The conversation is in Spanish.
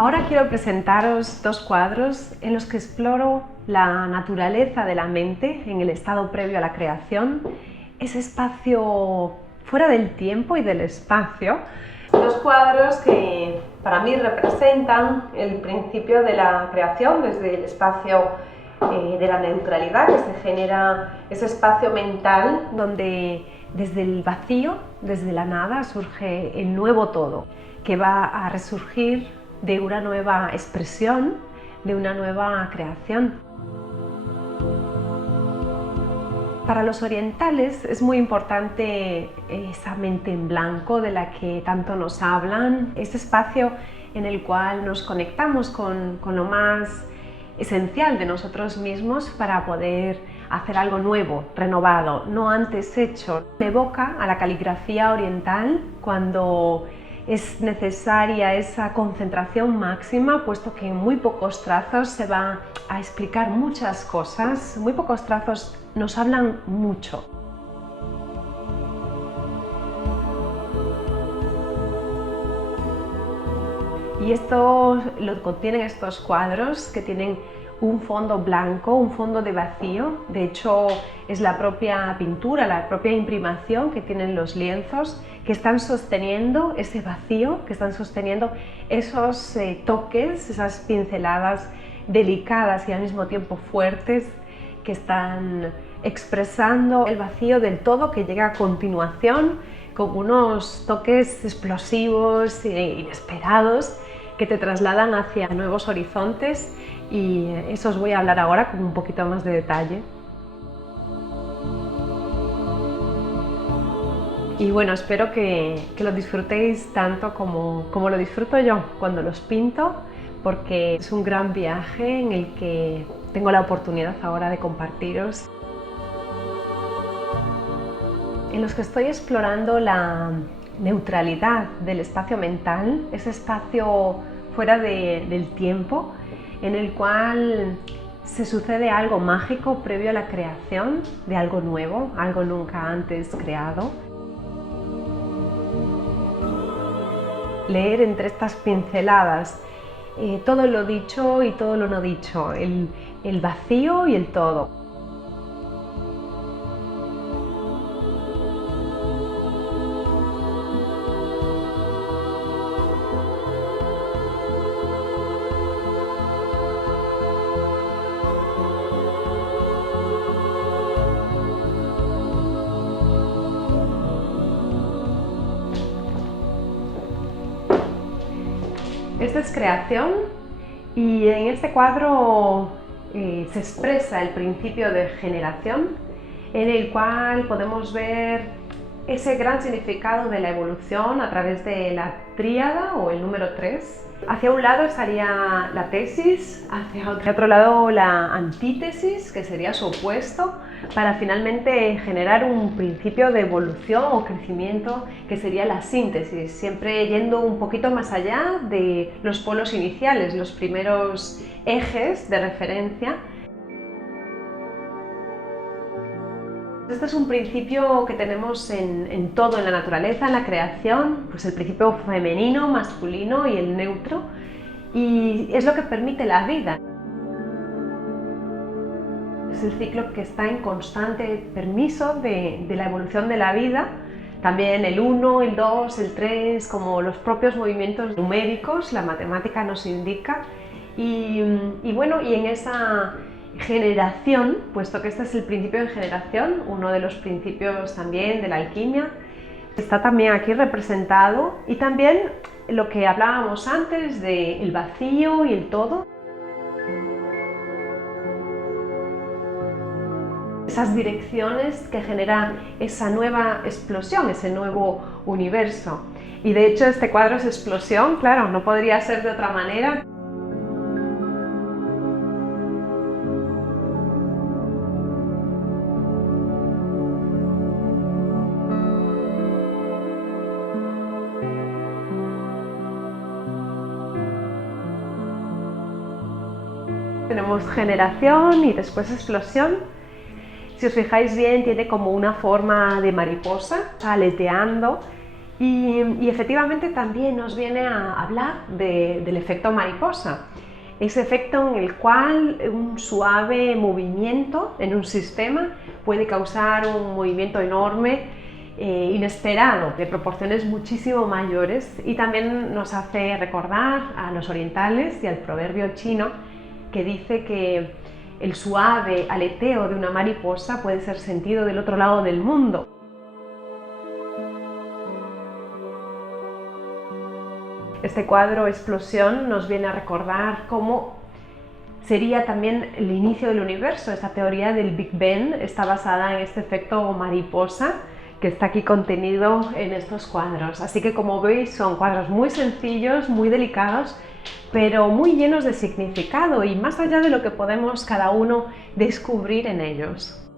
Ahora quiero presentaros dos cuadros en los que exploro la naturaleza de la mente en el estado previo a la creación, ese espacio fuera del tiempo y del espacio. Dos cuadros que para mí representan el principio de la creación desde el espacio de la neutralidad, que se genera ese espacio mental donde desde el vacío, desde la nada, surge el nuevo todo, que va a resurgir de una nueva expresión, de una nueva creación. Para los orientales es muy importante esa mente en blanco de la que tanto nos hablan, ese espacio en el cual nos conectamos con lo más esencial de nosotros mismos para poder hacer algo nuevo, renovado, no antes hecho. Me evoca a la caligrafía oriental cuando es necesaria esa concentración máxima, puesto que en muy pocos trazos se va a explicar muchas cosas, muy pocos trazos nos hablan mucho. Y esto lo contienen estos cuadros que tienen un fondo blanco, un fondo de vacío. De hecho, es la propia pintura, la propia imprimación que tienen los lienzos, que están sosteniendo ese vacío, que están sosteniendo esos toques, esas pinceladas delicadas y al mismo tiempo fuertes, que están expresando el vacío del todo, que llega a continuación con unos toques explosivos e inesperados que te trasladan hacia nuevos horizontes, y eso os voy a hablar ahora con un poquito más de detalle. Y bueno, espero que lo disfrutéis tanto como lo disfruto yo cuando los pinto, porque es un gran viaje en el que tengo la oportunidad ahora de compartiros, en los que estoy explorando la neutralidad del espacio mental, ese espacio fuera del tiempo, en el cual se sucede algo mágico previo a la creación de algo nuevo, algo nunca antes creado. Leer entre estas pinceladas todo lo dicho y todo lo no dicho, el vacío y el todo. Esta es creación, y en este cuadro se expresa el principio de generación, en el cual podemos ver ese gran significado de la evolución a través de la tríada o el número 3. Hacia un lado estaría la tesis, hacia otro lado la antítesis, que sería su opuesto, para finalmente generar un principio de evolución o crecimiento que sería la síntesis, siempre yendo un poquito más allá de los polos iniciales, los primeros ejes de referencia. Este es un principio que tenemos en todo, en la naturaleza, en la creación, pues el principio femenino, masculino y el neutro, y es lo que permite la vida. Es el ciclo que está en constante permiso de la evolución de la vida, también el 1, el 2, el 3, como los propios movimientos numéricos, la matemática nos indica, y en esa generación, puesto que este es el principio de generación, uno de los principios también de la alquimia, está también aquí representado, y también lo que hablábamos antes del vacío y el todo. Esas direcciones que generan esa nueva explosión, ese nuevo universo. Y de hecho este cuadro es explosión, claro, no podría ser de otra manera. Tenemos generación y después explosión. Si os fijáis bien, tiene como una forma de mariposa, aleteando, Y efectivamente también nos viene a hablar del efecto mariposa, ese efecto en el cual un suave movimiento en un sistema puede causar un movimiento enorme, inesperado, de proporciones muchísimo mayores, y también nos hace recordar a los orientales y al proverbio chino que dice que el suave aleteo de una mariposa puede ser sentido del otro lado del mundo. Este cuadro Explosión nos viene a recordar cómo sería también el inicio del universo. Esta teoría del Big Bang está basada en este efecto mariposa que está aquí contenido en estos cuadros. Así que, como veis, son cuadros muy sencillos, muy delicados, pero muy llenos de significado y más allá de lo que podemos cada uno descubrir en ellos.